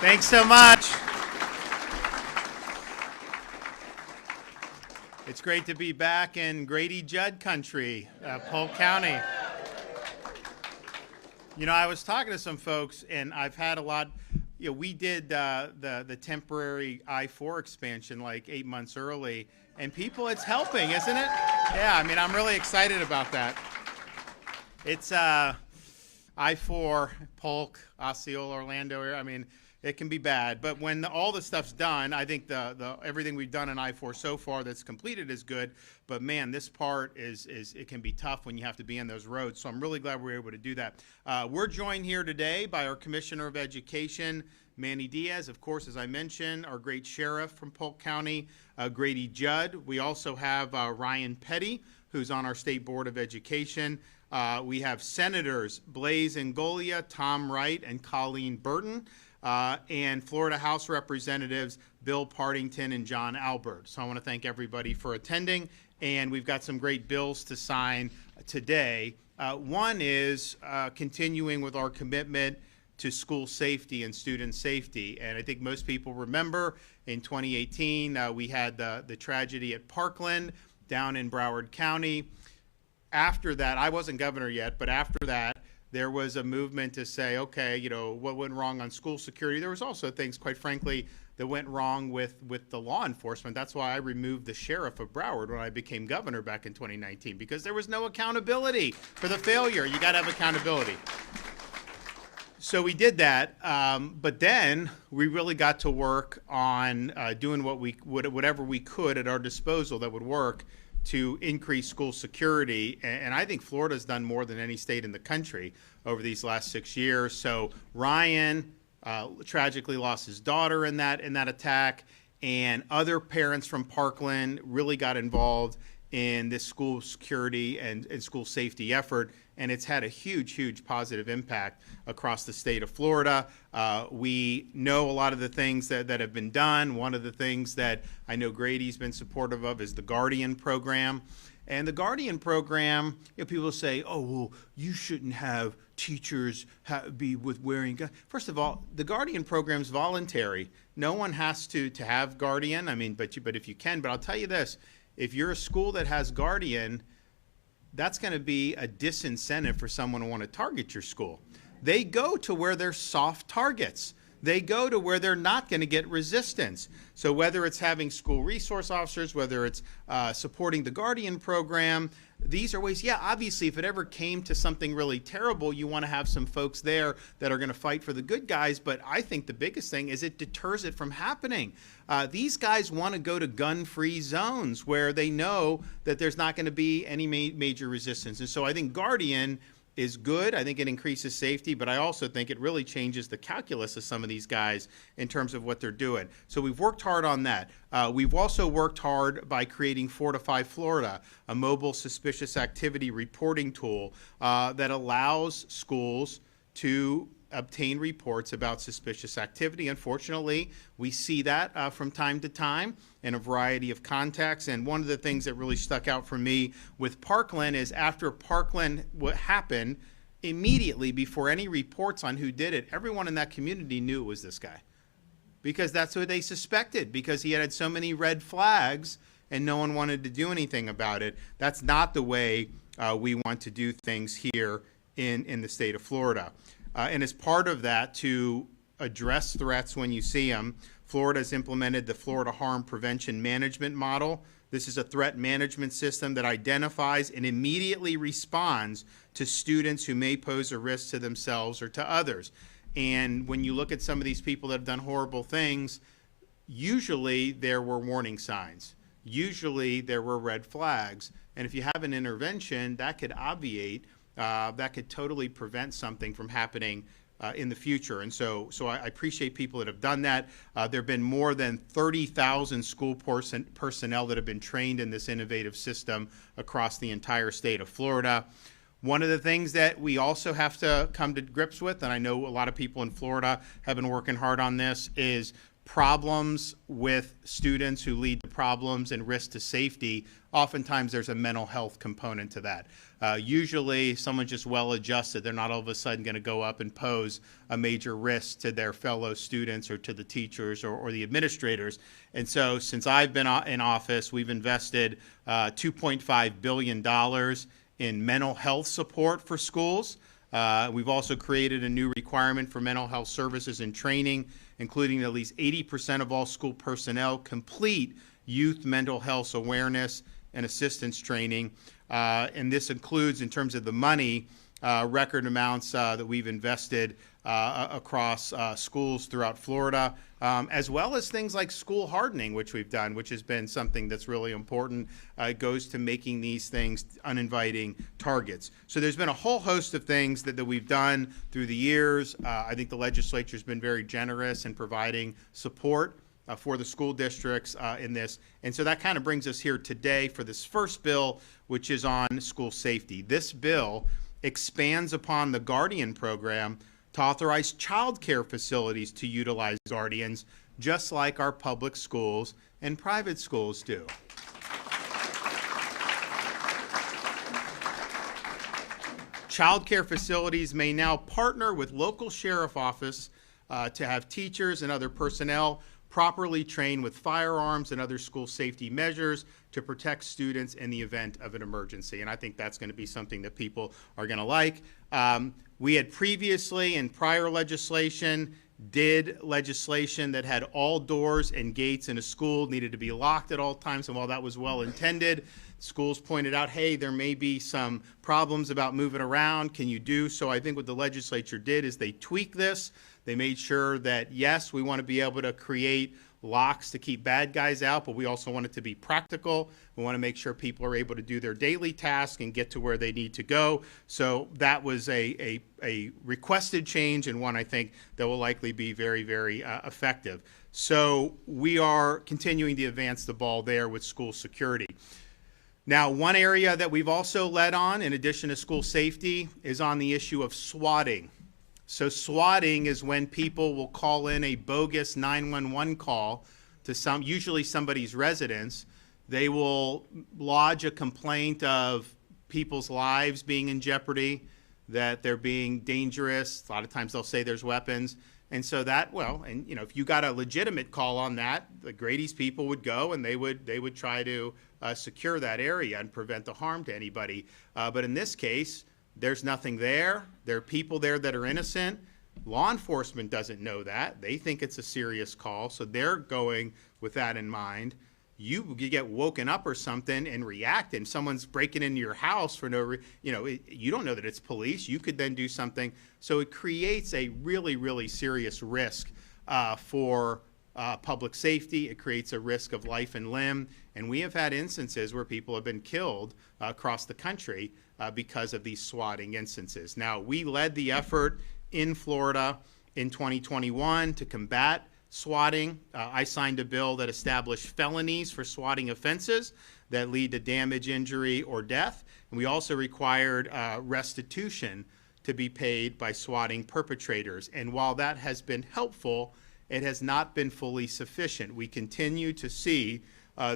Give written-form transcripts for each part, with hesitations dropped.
Thanks so much. It's great to be back in Grady Judd country, Polk County. You know, I was talking to some folks, and I've had a lot. You know, we did the temporary I-4 expansion like 8 months early, and people, it's helping, isn't it? Yeah, I mean, I'm really excited about that. It's I-4, Polk, Osceola, Orlando area. I mean, it can be bad, but when all the stuff's done, I think the everything we've done in I-4 so far that's completed is good. But man, this part is it can be tough when you have to be in those roads. So I'm really glad we're able to do that. We're joined here today by our Commissioner of Education, Manny Diaz, of course, as I mentioned, our great sheriff from Polk County, Grady Judd. We also have Ryan Petty, who's on our State Board of Education. We have Senators Blaise Ingoglia, Tom Wright, and Colleen Burton. And Florida House Representatives Bill Partington and John Albert. So I want to thank everybody for attending, and we've got some great bills to sign today. One is continuing with our commitment to school safety and student safety, and I think most people remember in 2018 we had the tragedy at Parkland down in Broward County. After that, I wasn't governor yet, but after that, there was a movement to say, okay, you know, what went wrong on school security? There was also things, quite frankly, that went wrong with the law enforcement. That's why I removed the sheriff of Broward when I became governor back in 2019, because there was no accountability for the failure. You got to have accountability. So we did that, but then we really got to work on doing whatever we could at our disposal that would work to increase school security, and I think Florida's done more than any state in the country over these last 6 years. So Ryan tragically lost his daughter in that attack, and other parents from Parkland really got involved in this school security and school safety effort, and it's had a huge positive impact across the state of Florida. We know a lot of the things that have been done. One of the things that I know Grady's been supportive of is the Guardian program. And the Guardian program, you know, people say, oh, well, you shouldn't have teachers be with wearing guns. First of all, the Guardian program's voluntary. No one has to have Guardian. I mean, but if you can, but I'll tell you this, if you're a school that has Guardian, that's going to be a disincentive for someone to want to target your school. They go to where they're soft targets. They go to where they're not going to get resistance. So whether it's having school resource officers, whether it's supporting the Guardian program, these are ways, yeah, obviously if it ever came to something really terrible, you want to have some folks there that are going to fight for the good guys, but I think the biggest thing is it deters it from happening. These guys want to go to gun-free zones where they know that there's not going to be any major resistance. And so I think Guardian is good. I think it increases safety, but I also think it really changes the calculus of some of these guys in terms of what they're doing. So we've worked hard on that. We've also worked hard by creating Fortify Florida, a mobile suspicious activity reporting tool that allows schools to obtain reports about suspicious activity. Unfortunately, we see that from time to time in a variety of contexts. And one of the things that really stuck out for me with Parkland is after Parkland happened, immediately before any reports on who did it, everyone in that community knew it was this guy, because that's who they suspected, because he had so many red flags and no one wanted to do anything about it. That's not the way we want to do things here in the state of Florida. And as part of that, to address threats when you see them, Florida has implemented the Florida Harm Prevention Management Model. This is a threat management system that identifies and immediately responds to students who may pose a risk to themselves or to others. And when you look at some of these people that have done horrible things, usually there were warning signs. Usually there were red flags. And if you have an intervention, that could obviate, that could totally prevent something from happening in the future. And so I appreciate people that have done that. There have been more than 30,000 school personnel that have been trained in this innovative system across the entire state of Florida. One of the things that we also have to come to grips with, and I know a lot of people in Florida have been working hard on this, is problems with students who lead to problems and risk to safety, oftentimes there's a mental health component to that. Usually someone's just well adjusted. They're not all of a sudden going to go up and pose a major risk to their fellow students or to the teachers or the administrators. And so since I've been in office, we've invested $2.5 billion in mental health support for schools. We've also created a new requirement for mental health services and training, including at least 80% of all school personnel complete youth mental health awareness and assistance training. And this includes, in terms of the money, record amounts that we've invested across schools throughout Florida, as well as things like school hardening, which we've done, which has been something that's really important. It goes to making these things uninviting targets. So there's been a whole host of things that we've done through the years. I think the legislature's been very generous in providing support for the school districts in this. And so that kind of brings us here today for this first bill, which is on school safety. This bill expands upon the Guardian program to authorize child care facilities to utilize guardians, just like our public schools and private schools do. Child care facilities may now partner with local sheriff office to have teachers and other personnel properly trained with firearms and other school safety measures to protect students in the event of an emergency. And I think that's going to be something that people are going to like. We had previously, in prior legislation, did legislation that had all doors and gates in a school needed to be locked at all times. And while that was well intended, schools pointed out, hey, there may be some problems about moving around. Can you do? So I think what the legislature did is they tweaked this. They made sure that, yes, we want to be able to create locks to keep bad guys out, but we also want it to be practical. We want to make sure people are able to do their daily tasks and get to where they need to go. So that was a requested change, and one I think that will likely be very, very effective. So we are continuing to advance the ball there with school security. Now, one area that we've also led on, in addition to school safety, is on the issue of swatting. So swatting is when people will call in a bogus 911 call to usually somebody's residence. They will lodge a complaint of people's lives being in jeopardy, that they're being dangerous. A lot of times they'll say there's weapons. And so that, well, and you know, if you got a legitimate call on that, the Grady's people would go and they would try to secure that area and prevent the harm to anybody. But in this case, there's nothing there. There are people there that are innocent. Law enforcement doesn't know that. They think it's a serious call, so they're going with that in mind. You get woken up or something and react, and someone's breaking into your house for no reason. You know, you don't know that it's police. You could then do something. So it creates a really, really serious risk for public safety. It creates a risk of life and limb. And we have had instances where people have been killed across the country because of these swatting instances. Now, we led the effort in Florida in 2021 to combat swatting. I signed a bill that established felonies for swatting offenses that lead to damage, injury, or death. And we also required restitution to be paid by swatting perpetrators. And while that has been helpful, it has not been fully sufficient. We continue to see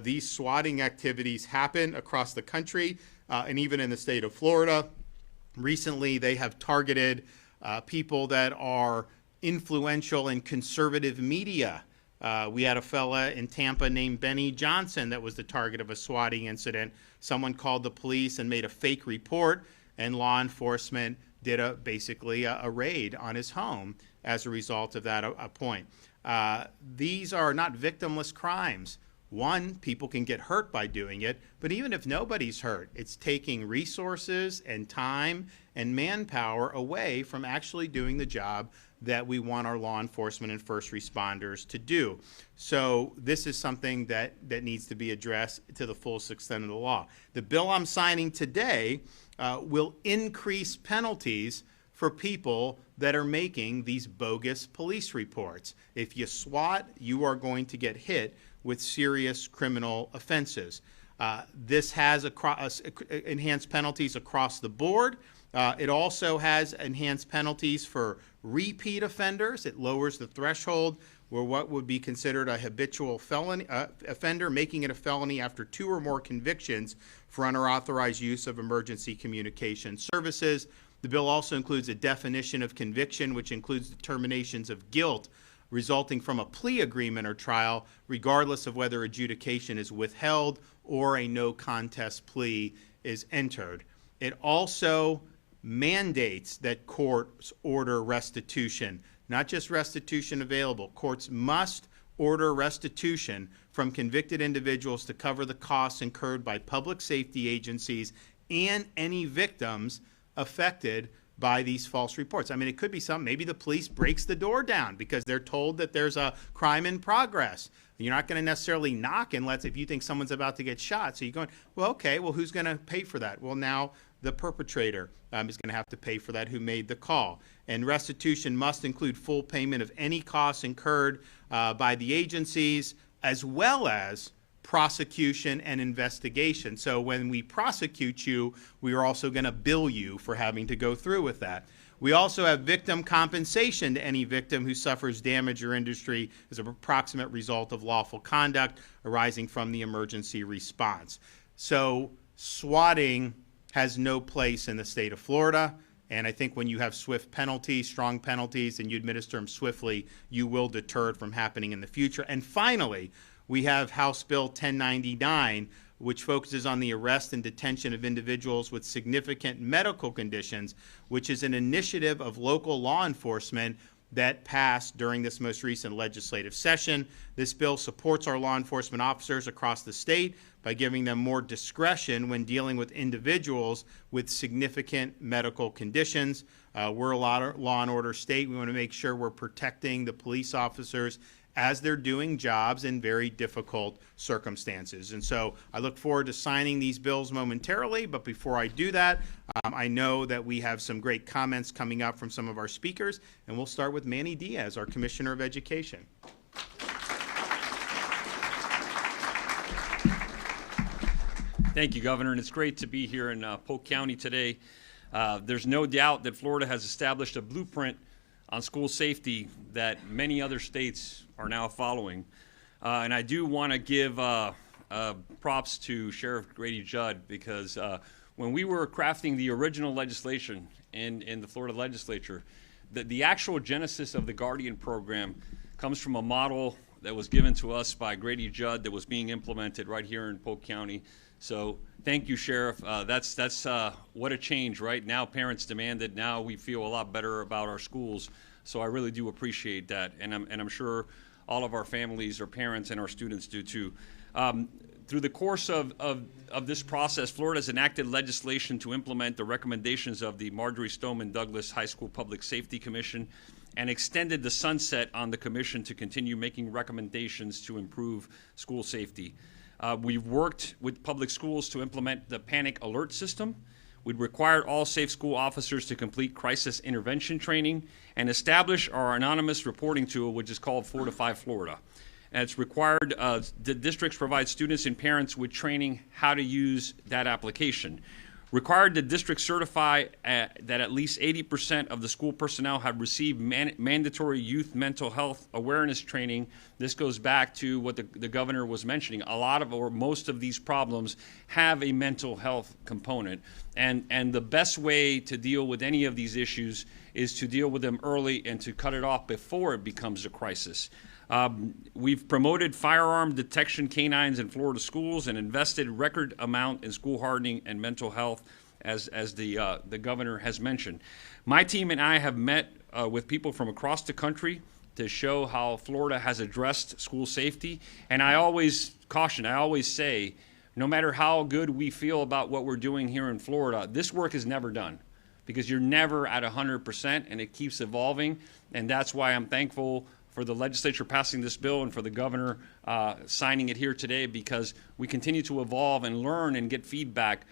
these swatting activities happen across the country and even in the state of Florida. Recently, they have targeted people that are influential in conservative media. We had a fella in Tampa named Benny Johnson that was the target of a swatting incident. Someone called the police and made a fake report, and law enforcement did basically a raid on his home as a result of that point. These are not victimless crimes. One, people can get hurt by doing it, but even if nobody's hurt, it's taking resources and time and manpower away from actually doing the job that we want our law enforcement and first responders to do. So this is something that needs to be addressed to the fullest extent of the law. The bill I'm signing today will increase penalties for people that are making these bogus police reports. If you SWAT, you are going to get hit with serious criminal offenses. This has enhanced penalties across the board. It also has enhanced penalties for repeat offenders. It lowers the threshold where what would be considered a habitual felony offender, making it a felony after 2 or more convictions for unauthorized use of emergency communication services. The bill also includes a definition of conviction, which includes determinations of guilt resulting from a plea agreement or trial, regardless of whether adjudication is withheld or a no contest plea is entered. It also mandates that courts order restitution, not just restitution available. Courts must order restitution from convicted individuals to cover the costs incurred by public safety agencies and any victims affected by these false reports. I mean, it could be something, maybe the police breaks the door down because they're told that there's a crime in progress. You're not going to necessarily knock unless if you think someone's about to get shot. So you're going, well, okay, well, who's going to pay for that? Well, now the perpetrator is going to have to pay for that who made the call. And restitution must include full payment of any costs incurred by the agencies, as well as prosecution and investigation. So when we prosecute you, we are also going to bill you for having to go through with that. We also have victim compensation to any victim who suffers damage or injury as an approximate result of lawful conduct arising from the emergency response. So swatting has no place in the state of Florida. And I think when you have swift penalties, strong penalties, and you administer them swiftly, you will deter it from happening in the future. And finally, we have House Bill 1099, which focuses on the arrest and detention of individuals with significant medical conditions, which is an initiative of local law enforcement that passed during this most recent legislative session. This bill supports our law enforcement officers across the state by giving them more discretion when dealing with individuals with significant medical conditions. We're a law and order state. We want to make sure we're protecting the police officers as they're doing jobs in very difficult circumstances. And so I look forward to signing these bills momentarily, but before I do that, I know that we have some great comments coming up from some of our speakers, and we'll start with Manny Diaz, our Commissioner of Education. Thank you, Governor, and it's great to be here in Polk County today. There's no doubt that Florida has established a blueprint on school safety that many other states are now following. And I do want to give props to Sheriff Grady Judd, because when we were crafting the original legislation in the Florida legislature, the actual genesis of the Guardian program comes from a model that was given to us by Grady Judd that was being implemented right here in Polk County. So thank you, Sheriff. That's what a change, right? Now parents demand it. Now we feel a lot better about our schools. So I really do appreciate that, and I'm sure all of our families, our parents, and our students do too. Through the course of this process, Florida has enacted legislation to implement the recommendations of the Marjorie Stoneman Douglas High School Public Safety Commission and extended the sunset on the commission to continue making recommendations to improve school safety. We've worked with public schools to implement the panic alert system. We've required all safe school officers to complete crisis intervention training and establish our anonymous reporting tool, which is called Fortify Florida. And it's required the districts provide students and parents with training how to use that application. Required the district certify that at least 80% of the school personnel have received mandatory youth mental health awareness training. This goes back to what the governor was mentioning. A lot of or most of these problems have a mental health component. And the best way to deal with any of these issues is to deal with them early and to cut it off before it becomes a crisis. We've promoted firearm detection canines in Florida schools and invested record amount in school hardening and mental health, as the governor has mentioned. My team and I have met with people from across the country to show how Florida has addressed school safety. And I always caution, I always say, no matter how good we feel about what we're doing here in Florida, this work is never done, because you're never at 100% and it keeps evolving. And that's why I'm thankful for the legislature passing this bill and for the governor signing it here today, because we continue to evolve and learn and get feedback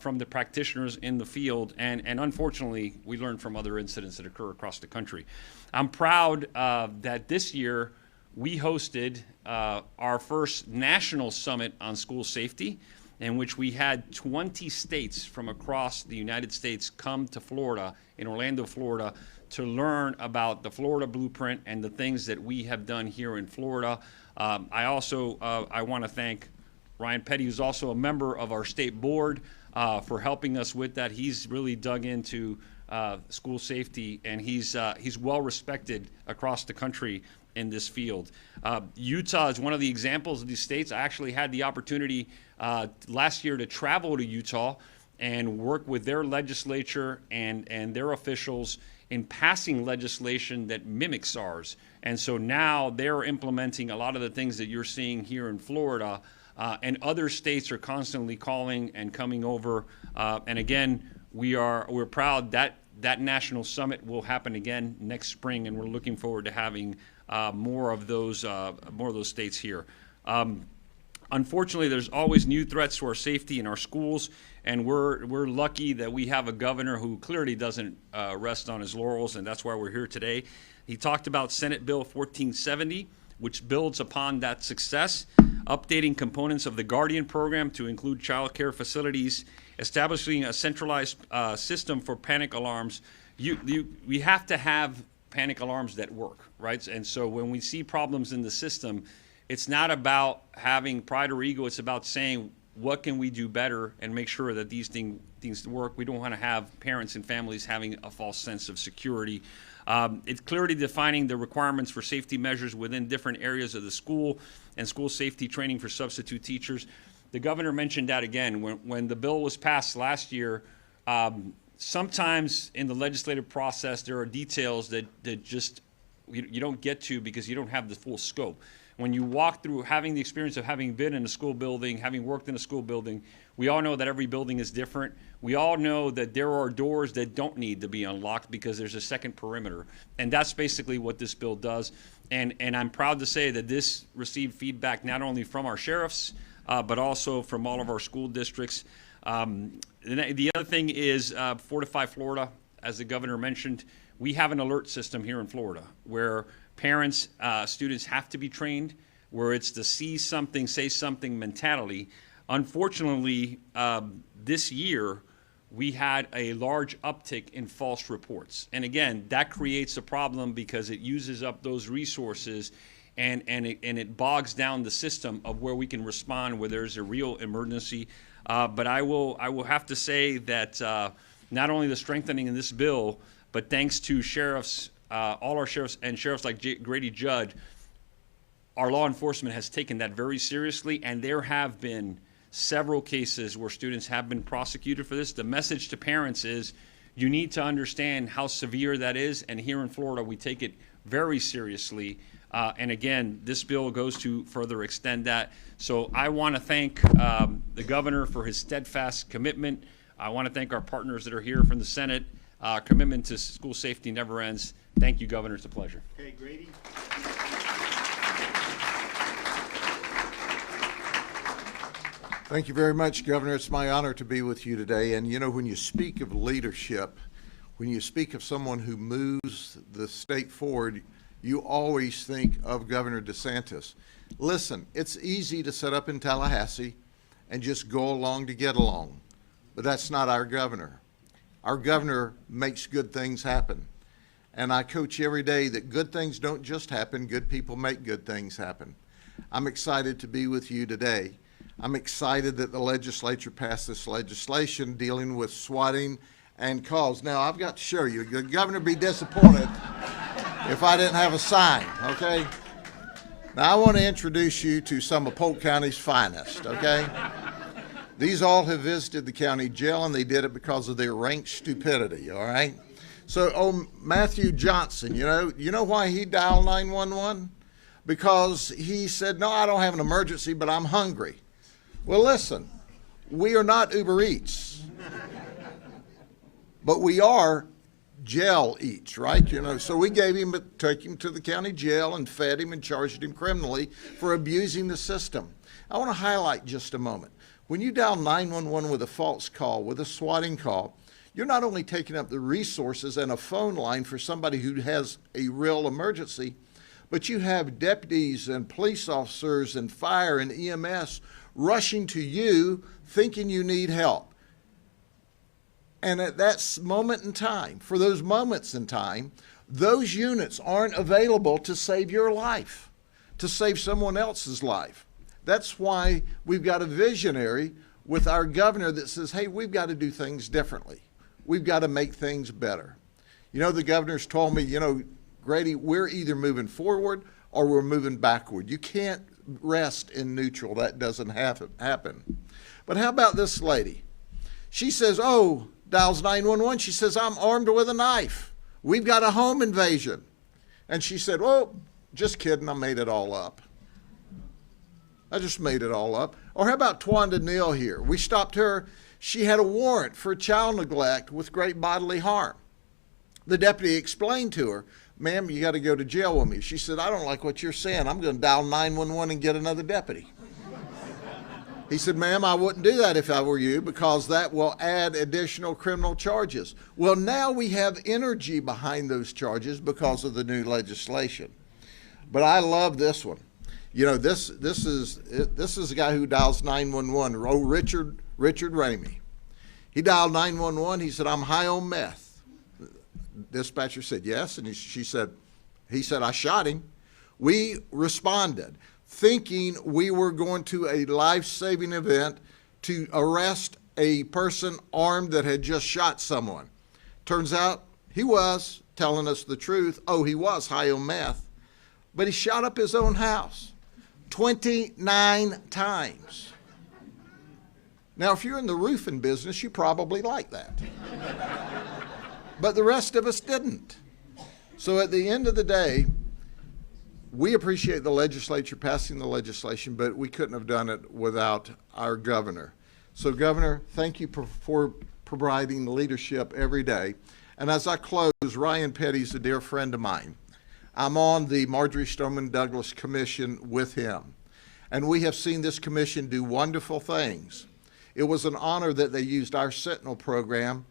from the practitioners in the field. And unfortunately, we learn from other incidents that occur across the country. I'm proud that this year we hosted our first national summit on school safety, in which we had 20 states from across the United States come to Florida, in Orlando, Florida, to learn about the Florida blueprint and the things that we have done here in Florida. I also I want to thank Ryan Petty, who's also a member of our state board, for helping us with that. He's really dug into school safety, and he's well respected across the country in this field. Utah is one of the examples of these states. I actually had the opportunity last year to travel to Utah and work with their legislature and their officials in passing legislation that mimics ours. And so now they're implementing a lot of the things that you're seeing here in Florida, and other states are constantly calling and coming over. And again, we're proud that that national summit will happen again next spring, and we're looking forward to having more of those states here. Unfortunately, there's always new threats to our safety in our schools, and we're lucky that we have a governor who clearly doesn't rest on his laurels, and that's why we're here today. He talked about Senate Bill 1470, which builds upon that success, updating components of the Guardian program to include child care facilities, establishing a centralized system for panic alarms. We have to have panic alarms that work, right? And so when we see problems in the system, it's not about having pride or ego. It's about saying, what can we do better and make sure that these things work? We don't want to have parents and families having a false sense of security. It's clearly defining the requirements for safety measures within different areas of the school and school safety training for substitute teachers. The governor mentioned that again. When the bill was passed last year, sometimes in the legislative process, there are details that just you don't get to because you don't have the full scope. When you walk through, having the experience of having been in a school building, having worked in a school building, we all know that every building is different. We all know that there are doors that don't need to be unlocked because there's a second perimeter. And that's basically what this bill does. And I'm proud to say that this received feedback not only from our sheriffs, but also from all of our school districts. The other thing is Fortify Florida, as the governor mentioned. We have an alert system here in Florida where parents, students have to be trained, where it's the see something, say something mentality. Unfortunately, this year, we had a large uptick in false reports. And again, that creates a problem because it uses up those resources and it bogs down the system of where we can respond where there's a real emergency. But I will have to say that not only the strengthening in this bill, but thanks to sheriffs, all our sheriffs and sheriffs like Grady Judd, our law enforcement has taken that very seriously, and there have been several cases where students have been prosecuted for this. The message to parents is you need to understand how severe that is, and here in Florida we take it very seriously. And again, this bill goes to further extend that. So I want to thank the governor for his steadfast commitment. I want to thank our partners that are here from the Senate. Commitment to school safety never ends. Thank you, Governor. It's a pleasure. Okay, Grady. Thank you very much, Governor. It's my honor to be with you today. And you know, when you speak of leadership, when you speak of someone who moves the state forward, you always think of Governor DeSantis. Listen, it's easy to set up in Tallahassee and just go along to get along, but that's not our governor. Our governor makes good things happen. And I coach every day that good things don't just happen, good people make good things happen. I'm excited to be with you today. I'm excited that the legislature passed this legislation dealing with swatting and calls. Now, I've got to show you. The governor would be disappointed if I didn't have a sign, okay? Now, I want to introduce you to some of Polk County's finest, okay? These all have visited the county jail, and they did it because of their rank stupidity, all right? So, Matthew Johnson, you know why he dialed 911? Because he said, no, I don't have an emergency, but I'm hungry. Well, listen, we are not Uber Eats, but we are jail eats, right? So we took him to the county jail and fed him and charged him criminally for abusing the system. I want to highlight just a moment. When you dial 911 with a false call, with a swatting call, you're not only taking up the resources and a phone line for somebody who has a real emergency, but you have deputies and police officers and fire and EMS rushing to you thinking you need help. And at that moment in time, for those moments in time, those units aren't available to save your life, to save someone else's life. That's why we've got a visionary with our governor that says, hey, we've got to do things differently. We've got to make things better. You know, the governor's told me, you know, Grady, we're either moving forward or we're moving backward. You can't rest in neutral. That doesn't happen. But how about this lady? She says, oh, dials 911. She says, I'm armed with a knife. We've got a home invasion. And she said, oh, just kidding. I made it all up. I just made it all up. Or how about Twanda Neal here? We stopped her. She had a warrant for child neglect with great bodily harm. The deputy explained to her, ma'am, you got to go to jail with me. She said, I don't like what you're saying. I'm going to dial 911 and get another deputy. He said, ma'am, I wouldn't do that if I were you because that will add additional criminal charges. Well, now we have energy behind those charges because of the new legislation. But I love this one. You know, this is a guy who dials 911, Richard Ramey. He dialed 911. He said, I'm high on meth. Dispatcher said, yes. And he said, I shot him. We responded, thinking we were going to a life-saving event to arrest a person armed that had just shot someone. Turns out he was telling us the truth. Oh, he was high on meth. But he shot up his own house 29 times. Now, if you're in the roofing business, you probably like that. But the rest of us didn't. So at the end of the day, we appreciate the legislature passing the legislation, but we couldn't have done it without our governor. So, Governor, thank you for providing leadership every day. And as I close, Ryan Petty's a dear friend of mine. I'm on the Marjorie Stoneman Douglas Commission with him. And we have seen this commission do wonderful things. It was an honor that they used our Sentinel program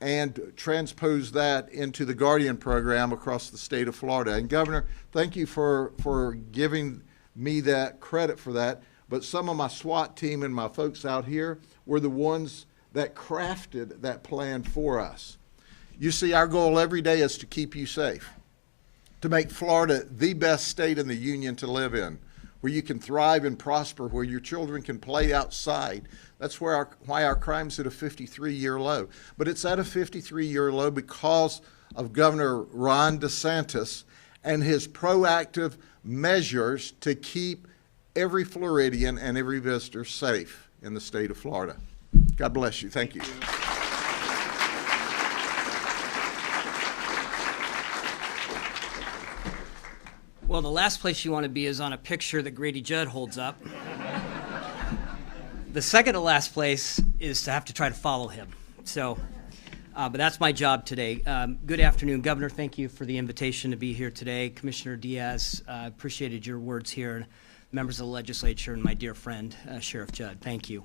and transposed that into the Guardian program across the state of Florida. And Governor, thank you for giving me that credit for that. But some of my SWAT team and my folks out here were the ones that crafted that plan for us. You see, our goal every day is to keep you safe, to make Florida the best state in the union to live in, where you can thrive and prosper, where your children can play outside. That's why our crime's at a 53-year low. But it's at a 53-year low because of Governor Ron DeSantis and his proactive measures to keep every Floridian and every visitor safe in the state of Florida. God bless you. Thank you. Well, the last place you want to be is on a picture that Grady Judd holds up. The second to last place is to have to try to follow him. So, but that's my job today. Good afternoon, Governor. Thank you for the invitation to be here today. Commissioner Diaz, appreciated your words here. Members of the legislature and my dear friend, Sheriff Judd, thank you.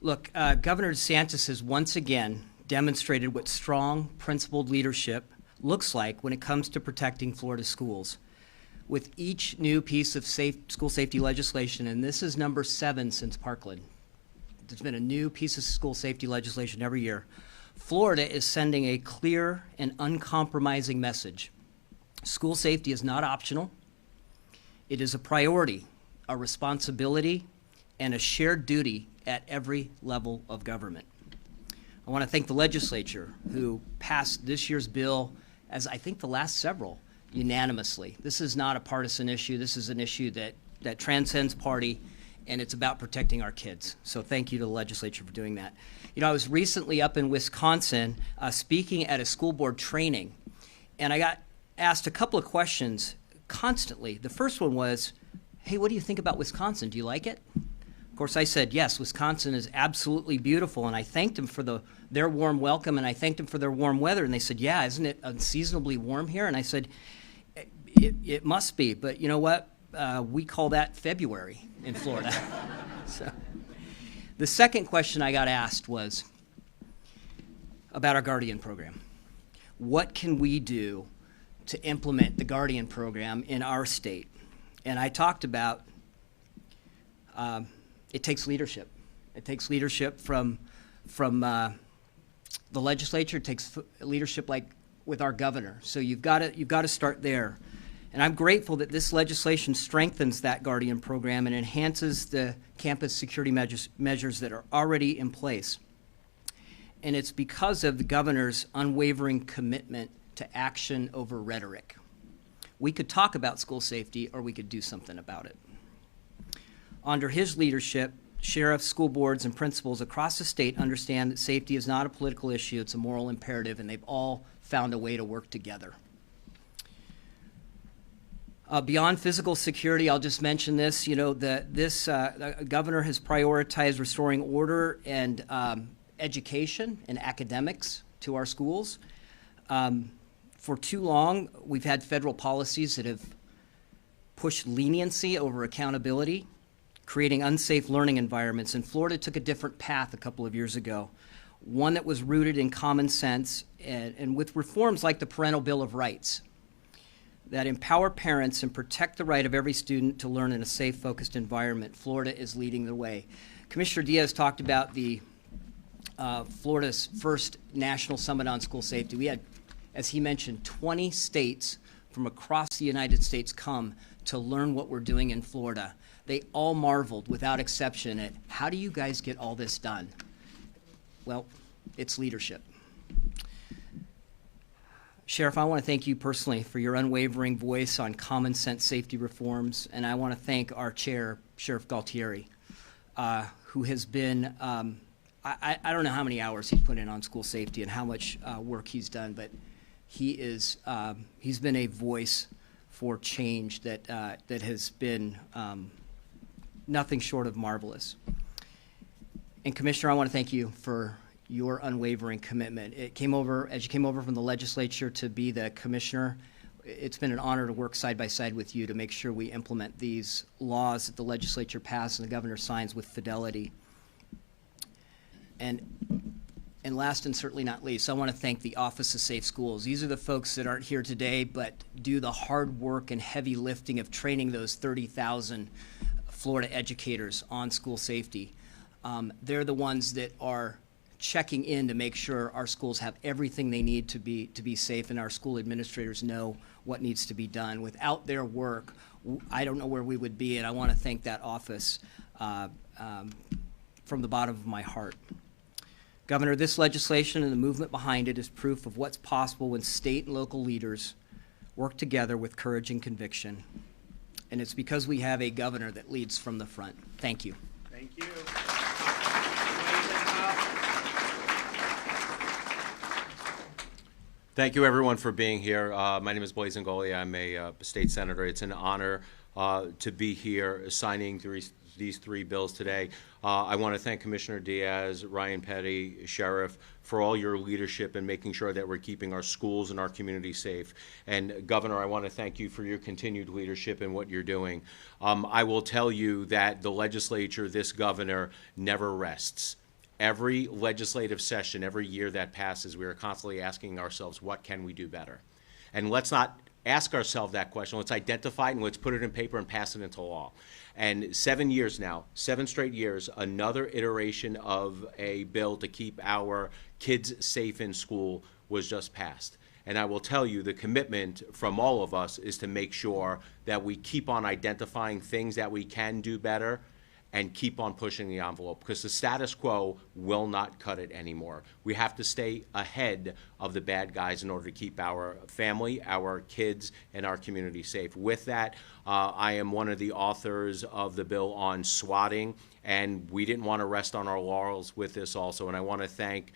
Look, Governor DeSantis has once again demonstrated what strong, principled leadership looks like when it comes to protecting Florida schools. With each new piece of school safety legislation, and this is number 7 since Parkland. There's been a new piece of school safety legislation every year. Florida is sending a clear and uncompromising message. School safety is not optional. It is a priority, a responsibility, and a shared duty at every level of government. I want to thank the legislature who passed this year's bill, as I think the last several, unanimously. This is not a partisan issue. This is an issue that transcends party, and it's about protecting our kids. So thank you to the legislature for doing that. You know, I was recently up in Wisconsin speaking at a school board training, and I got asked a couple of questions constantly. The first one was, hey, what do you think about Wisconsin? Do you like it? Of course, I said, yes, Wisconsin is absolutely beautiful, and I thanked them for their warm welcome, and I thanked them for their warm weather, and they said, yeah, isn't it unseasonably warm here? And I said, it must be, but you know what? We call that February in Florida. So, the second question I got asked was about our Guardian program. What can we do to implement the Guardian program in our state? And I talked about it takes leadership. It takes leadership from The legislature takes leadership like with our governor. So you've got to start there. And I'm grateful that this legislation strengthens that Guardian program and enhances the campus security measures that are already in place. And it's because of the governor's unwavering commitment to action over rhetoric. We could talk about school safety, or we could do something about it. Under his leadership, sheriffs, school boards, and principals across the state understand that safety is not a political issue, it's a moral imperative, and they've all found a way to work together. Beyond physical security, I'll just mention this, the governor has prioritized restoring order and education and academics to our schools. For too long, we've had federal policies that have pushed leniency over accountability, creating unsafe learning environments, and Florida took a different path a couple of years ago, one that was rooted in common sense and with reforms like the Parental Bill of Rights that empower parents and protect the right of every student to learn in a safe, focused environment. Florida is leading the way. Commissioner Diaz talked about the Florida's first National Summit on School Safety. We had, as he mentioned, 20 states from across the United States come to learn what we're doing in Florida. They all marveled, without exception, at how do you guys get all this done? Well, it's leadership. Sheriff, I want to thank you personally for your unwavering voice on common sense safety reforms, and I want to thank our chair, Sheriff Galtieri, who has been, I don't know how many hours he's put in on school safety and how much work he's done, but he's been a voice for change that has been nothing short of marvelous. And Commissioner, I want to thank you for your unwavering commitment. As you came over from the legislature to be the commissioner, it's been an honor to work side by side with you to make sure we implement these laws that the legislature passed and the governor signs with fidelity. And last and certainly not least, I want to thank the Office of Safe Schools. These are the folks that aren't here today, but do the hard work and heavy lifting of training those 30,000 Florida educators on school safety. They're the ones that are checking in to make sure our schools have everything they need to be safe, and our school administrators know what needs to be done. Without their work, I don't know where we would be, and I want to thank that office from the bottom of my heart. Governor, this legislation and the movement behind it is proof of what's possible when state and local leaders work together with courage and conviction. And it's because we have a governor that leads from the front. Thank you. Thank you. Thank you, everyone, for being here. My name is Blaise Ngoli. I'm a state senator. It's an honor to be here signing these three bills today. I want to thank Commissioner Diaz, Ryan Petty, Sheriff, for all your leadership in making sure that we're keeping our schools and our community safe. And Governor, I want to thank you for your continued leadership in what you're doing. I will tell you that the legislature, this governor, never rests. Every legislative session, every year that passes, we are constantly asking ourselves, what can we do better? And let's not ask ourselves that question. Let's identify it and let's put it in paper and pass it into law. And 7 years now, 7 straight years, another iteration of a bill to keep our kids safe in school was just passed. And I will tell you, the commitment from all of us is to make sure that we keep on identifying things that we can do better and keep on pushing the envelope, because the status quo will not cut it anymore. We have to stay ahead of the bad guys in order to keep our family, our kids, and our community safe. With that, I am one of the authors of the bill on swatting, and we didn't want to rest on our laurels with this also. And I want to thank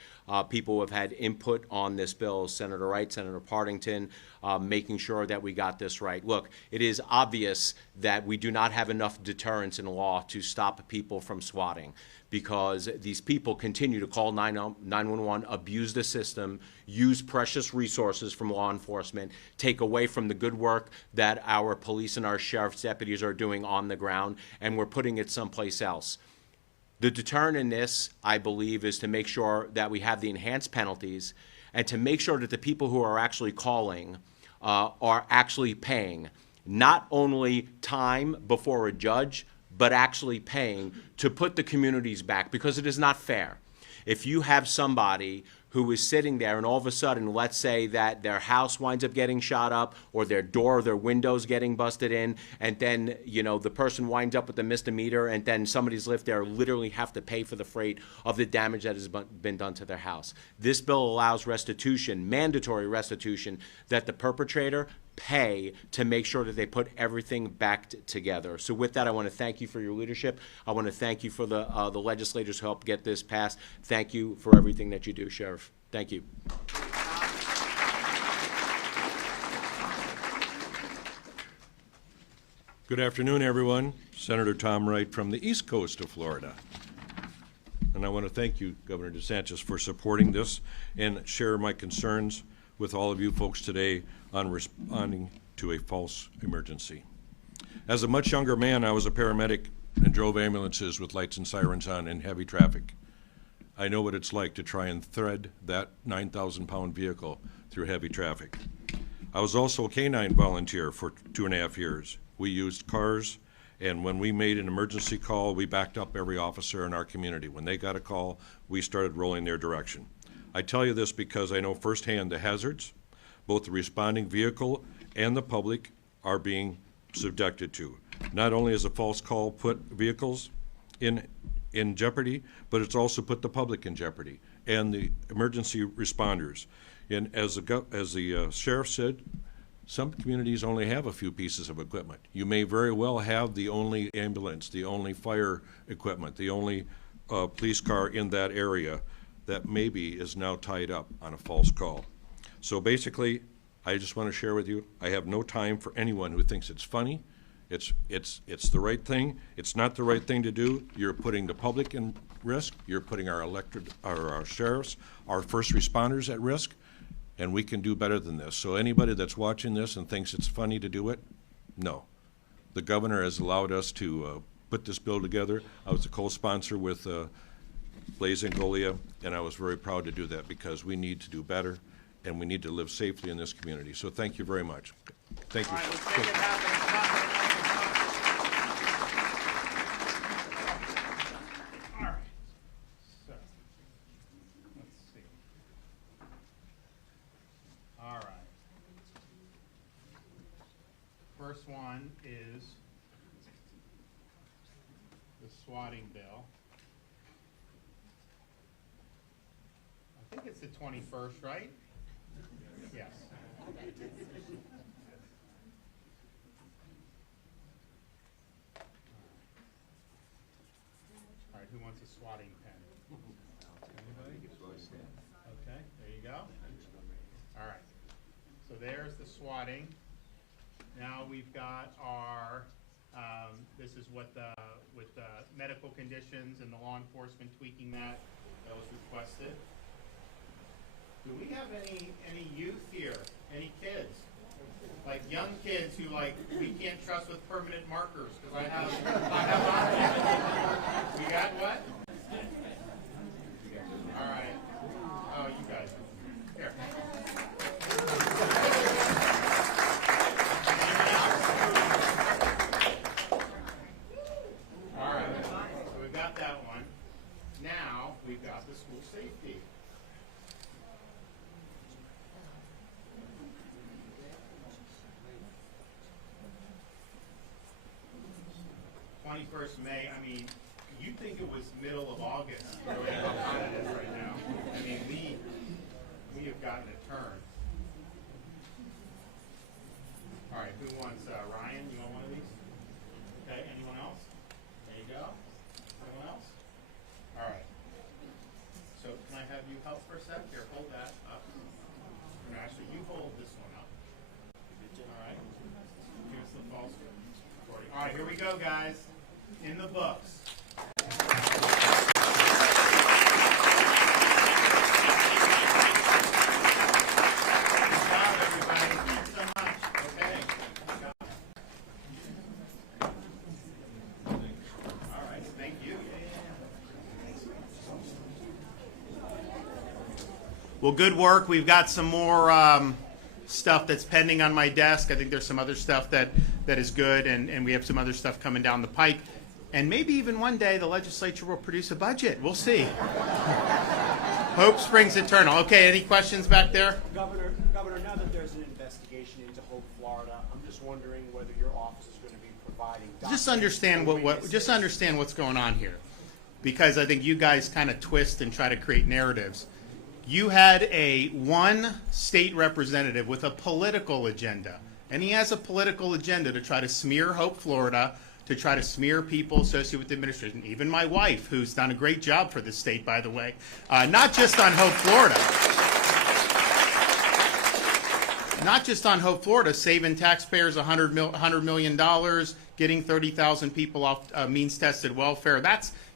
people who have had input on this bill, Senator Wright, Senator Partington, making sure that we got this right. Look, it is obvious that we do not have enough deterrence in law to stop people from swatting, because these people continue to call 911, abuse the system, use precious resources from law enforcement, take away from the good work that our police and our sheriff's deputies are doing on the ground, and we're putting it someplace else. The deterrent in this, I believe, is to make sure that we have the enhanced penalties and to make sure that the people who are actually calling are actually paying, not only time before a judge, but actually paying to put the communities back, because it is not fair. If you have somebody who is sitting there, and all of a sudden, let's say that their house winds up getting shot up, or their door, or their windows getting busted in, and then, you know, the person winds up with a misdemeanor, and then somebody's lived there literally have to pay for the freight of the damage that has been done to their house. This bill allows restitution, mandatory restitution, that the perpetrator pay to make sure that they put everything back together. So with that, I want to thank you for your leadership. I want to thank you for the legislators who helped get this passed. Thank you for everything that you do, Sheriff. Thank you. Good afternoon, everyone. Senator Tom Wright from the East Coast of Florida. And I want to thank you, Governor DeSantis, for supporting this and share my concerns with all of you folks today on responding to a false emergency. As a much younger man, I was a paramedic and drove ambulances with lights and sirens on in heavy traffic. I know what it's like to try and thread that 9,000-pound vehicle through heavy traffic. I was also a canine volunteer for 2.5 years. We used cars, and when we made an emergency call, we backed up every officer in our community. When they got a call, we started rolling their direction. I tell you this because I know firsthand the hazards both the responding vehicle and the public are being subjected to. Not only has a false call put vehicles in jeopardy, but it's also put the public in jeopardy and the emergency responders. And as the sheriff said, some communities only have a few pieces of equipment. You may very well have the only ambulance, the only fire equipment, the only police car in that area that maybe is now tied up on a false call. So basically, I just want to share with you, I have no time for anyone who thinks it's funny. It's the right thing. It's not the right thing to do. You're putting the public in risk. You're putting our sheriffs, our first responders at risk, and we can do better than this. So anybody that's watching this and thinks it's funny to do it, no. The governor has allowed us to put this bill together. I was a co-sponsor with Blaise and Golia, and I was very proud to do that because we need to do better and we need to live safely in this community. So thank you very much. Thank you. All right, let's make it happen. All right. So, let's see. All right. First one is the swatting bill. I think it's the 21st, right? Yes. All right, who wants a swatting pen? Anybody? Okay, there you go. All right, so there's the swatting. Now we've got our, this is what with the medical conditions and the law enforcement tweaking that was requested. Do we have any youth here? Any kids? Like young kids who we can't trust with permanent markers because I have on. You got what? All right. Oh, you guys. Here. All right. So we've got that one. Now we've got the school safety. 21st May, I mean, you'd think it was middle of August, the way how hot it is right now. I mean, we have gotten a turn. All right, who wants, Ryan, you want one of these? Okay, anyone else? There you go. Anyone else? All right. So can I have you help for a sec? Here, hold that up. And actually, you hold this one up. All right. Here's the false recording. All right, here we go, guys. In the books. Good job, everybody. Thank you so much. Okay. All right, thank you. Well, good work. We've got some more stuff that's pending on my desk. I think there's some other stuff that is good, and we have some other stuff coming down the pike. And maybe even one day the legislature will produce a budget. We'll see. Hope springs eternal. Okay, any questions back there? Governor, now that there's an investigation into Hope, Florida, I'm just wondering whether your office is going to be providing Just understand understand what's going on here, because I think you guys kind of twist and try to create narratives. You had one state representative with a political agenda, and he has a political agenda to try to smear Hope, Florida, to try to smear people associated with the administration. Even my wife, who's done a great job for this state, by the way, not just on Hope, Florida. Not just on Hope, Florida, saving taxpayers $100 million, getting 30,000 people off means-tested welfare.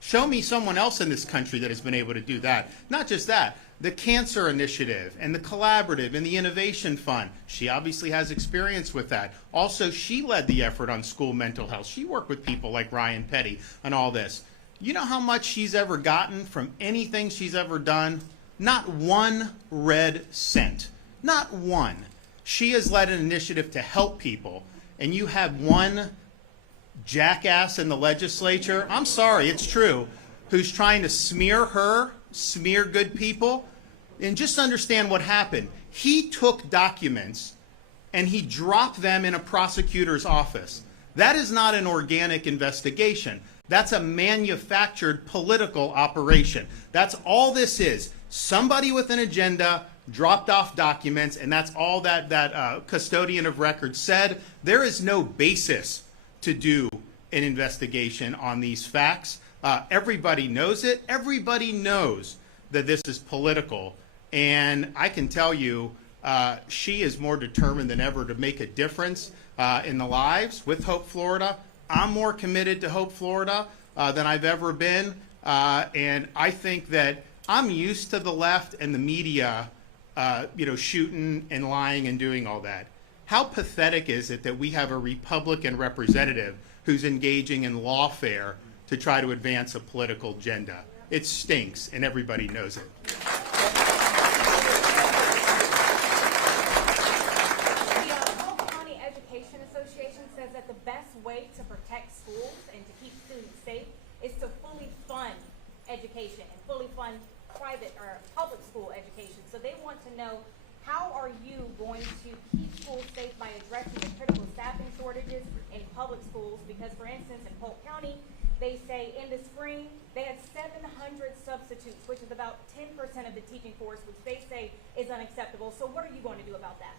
Show me someone else in this country that has been able to do that. Not just that, the Cancer Initiative and the Collaborative and the Innovation Fund. She obviously has experience with that. Also, she led the effort on school mental health. She worked with people like Ryan Petty on all this. You know how much she's ever gotten from anything she's ever done? Not one red cent. Not one. She has led an initiative to help people, and you have one jackass in the legislature, I'm sorry, it's true, who's trying to smear her, smear good people. And just understand what happened. He took documents and he dropped them in a prosecutor's office. That is not an organic investigation. That's a manufactured political operation. That's all this is. Somebody with an agenda dropped off documents, and that's all that custodian of records said. There is no basis to do an investigation on these facts. Everybody knows it. Everybody knows that this is political. And I can tell you, she is more determined than ever to make a difference in the lives with Hope, Florida. I'm more committed to Hope, Florida than I've ever been. And I think that I'm used to the left and the media, shooting and lying and doing all that. How pathetic is it that we have a Republican representative who's engaging in lawfare to try to advance a political agenda? It stinks, and everybody knows it. The Hope County Education Association says that the best way to protect schools and to keep students safe is to fully fund education and fully fund private or public school education. So they want to know, how are you going to keep schools safe by addressing the critical staffing shortages in public schools? Because, for instance, in Polk County, they say in the spring they had 700 substitutes, which is about 10% of the teaching force, which they say is unacceptable. So what are you going to do about that?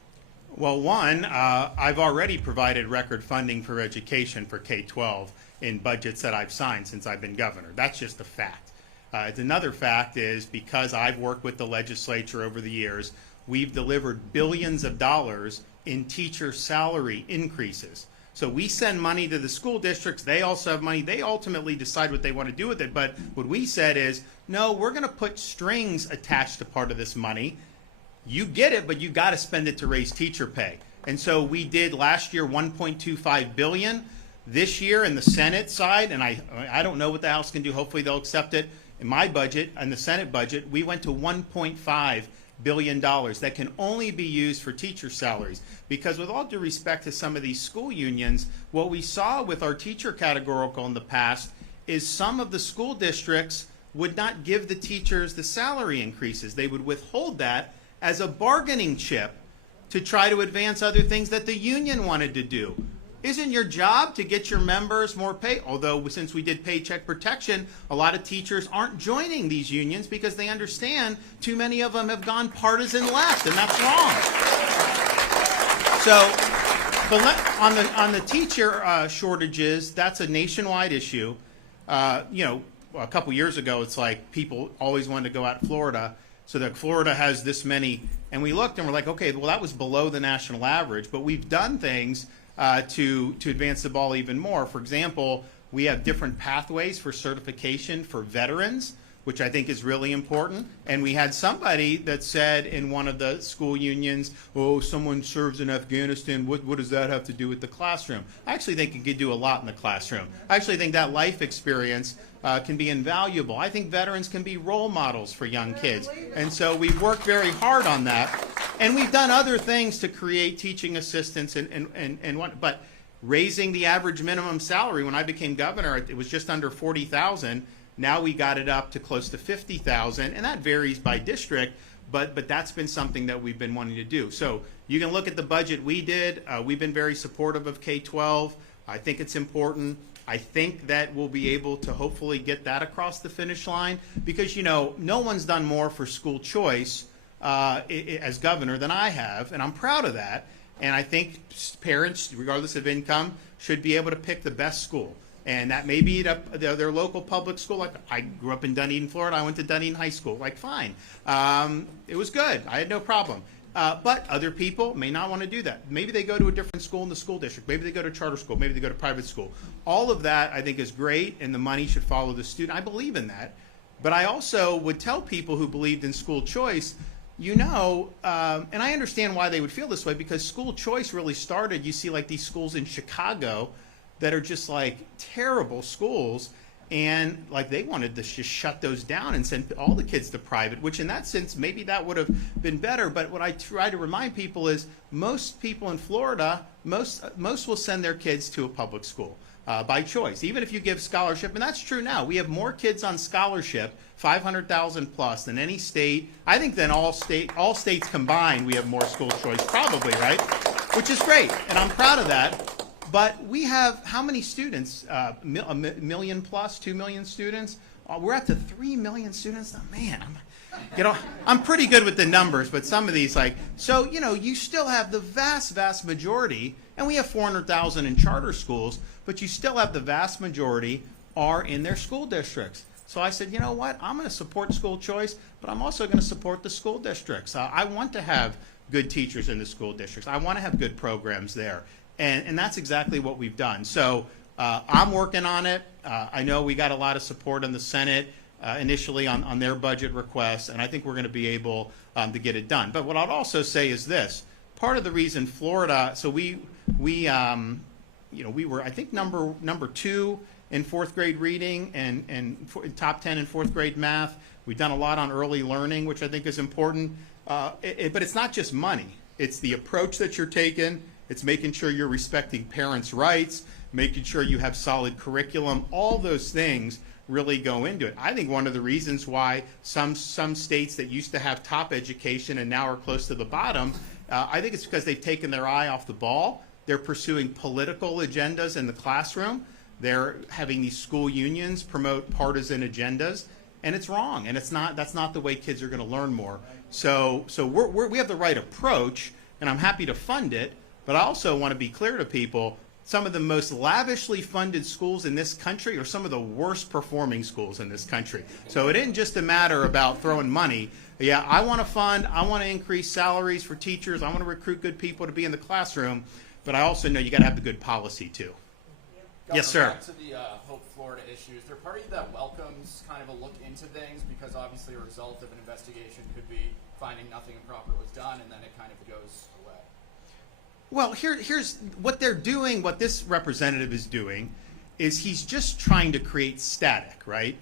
Well, one, I've already provided record funding for education for K-12 in budgets that I've signed since I've been governor. That's just a fact. Another fact is, because I've worked with the legislature over the years, we've delivered billions of dollars in teacher salary increases. So we send money to the school districts. They also have money. They ultimately decide what they want to do with it. But what we said is, no, we're going to put strings attached to part of this money. You get it, but you got to spend it to raise teacher pay. And so we did last year $1.25 billion. This year in the Senate side, and I don't know what the House can do. Hopefully they'll accept it. In my budget, in the Senate budget, we went to $1.5 billion that can only be used for teacher salaries. Because with all due respect to some of these school unions, what we saw with our teacher categorical in the past is some of the school districts would not give the teachers the salary increases. They would withhold that as a bargaining chip to try to advance other things that the union wanted to do. Isn't your job to get your members more pay? Although since we did paycheck protection, a lot of teachers aren't joining these unions because they understand too many of them have gone partisan left, and that's wrong. So on the teacher shortages, that's a nationwide issue. A couple years ago, it's like people always wanted to go out to Florida, so that Florida has this many, and we looked and we're like, okay, well that was below the national average, but we've done things to advance the ball even more. For example, we have different pathways for certification for veterans, which I think is really important. And we had somebody that said in one of the school unions, oh, someone serves in Afghanistan, what does that have to do with the classroom? I actually think it could do a lot in the classroom. I actually think that life experience can be invaluable. I think veterans can be role models for young kids. And so we've worked very hard on that. And we've done other things to create teaching assistants but raising the average minimum salary, when I became governor, it was just under $40,000. Now we got it up to close to 50,000, and that varies by district, but that's been something that we've been wanting to do. So you can look at the budget we did. We've been very supportive of K-12. I think it's important. I think that we'll be able to hopefully get that across the finish line because, no one's done more for school choice as governor than I have, and I'm proud of that. And I think parents, regardless of income, should be able to pick the best school. And that may be their local public school. Like I grew up in Dunedin, Florida. I went to Dunedin High School. Like, fine. It was good. I had no problem. But other people may not want to do that. Maybe they go to a different school in the school district. Maybe they go to charter school. Maybe they go to private school. All of that, I think, is great, and the money should follow the student. I believe in that. But I also would tell people who believed in school choice, and I understand why they would feel this way, because school choice really started, you see like these schools in Chicago that are just like terrible schools, and like they wanted to just shut those down and send all the kids to private, which in that sense maybe that would have been better. But what I try to remind people is most people in Florida, most will send their kids to a public school by choice, even if you give scholarship. And that's true now. We have more kids on scholarship, 500,000 plus, than any state. I think than all states combined, we have more school choice probably, right? Which is great, and I'm proud of that. But we have how many students? A million plus, 2 million students? We're at to 3 million students. Oh, man, I'm pretty good with the numbers, but some of these, you still have the vast majority, and we have 400,000 in charter schools, but you still have the vast majority are in their school districts. So I said, you know what? I'm going to support school choice, but I'm also going to support the school districts. I want to have good teachers in the school districts. I want to have good programs there. And that's exactly what we've done. So I'm working on it. I know we got a lot of support in the Senate initially on their budget requests, and I think we're going to be able to get it done. But what I'd also say is this. Part of the reason Florida, so we were, I think, number 2 in 4th grade reading and top 10 in 4th grade math. We've done a lot on early learning, which I think is important. But it's not just money. It's the approach that you're taking. It's making sure you're respecting parents' rights, making sure you have solid curriculum. All those things really go into it. I think one of the reasons why some states that used to have top education and now are close to the bottom, I think it's because they've taken their eye off the ball. They're pursuing political agendas in the classroom. They're having these school unions promote partisan agendas, and it's wrong. And that's not the way kids are going to learn more. So we have the right approach, and I'm happy to fund it. But I also want to be clear to people, some of the most lavishly funded schools in this country are some of the worst performing schools in this country. So it isn't just a matter about throwing money. Yeah, I want to fund, I want to increase salaries for teachers, I want to recruit good people to be in the classroom, but I also know you got to have the good policy too. Governor, yes, sir. Back to the Hope Florida issues. Is there a part of you that welcomes kind of a look into things, because obviously a result of an investigation could be finding nothing improper was done, and then it kind of goes away? Well, here's what they're doing. What this representative is doing is he's just trying to create static, right?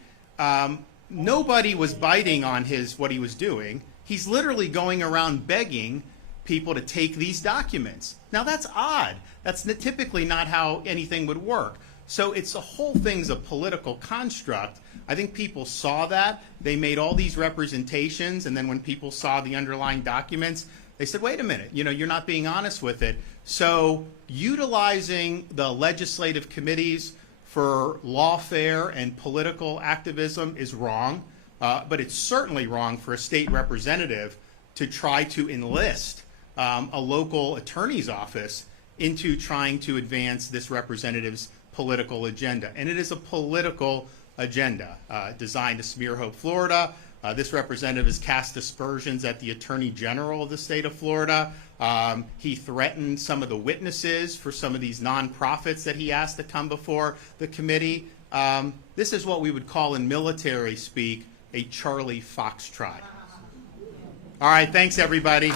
Nobody was biting on what he was doing. He's literally going around begging people to take these documents. Now that's odd. That's typically not how anything would work. So the whole thing's a political construct. I think people saw that. They made all these representations, and then when people saw the underlying documents, they said, wait a minute, you're not being honest with it. So utilizing the legislative committees for lawfare and political activism is wrong, but it's certainly wrong for a state representative to try to enlist a local attorney's office into trying to advance this representative's political agenda. And it is a political agenda designed to smear Hope Florida. This representative has cast aspersions at the Attorney General of the state of Florida. He threatened some of the witnesses for some of these nonprofits that he asked to come before the committee. This is what we would call in military speak a Charlie Foxtrot. All right, thanks everybody.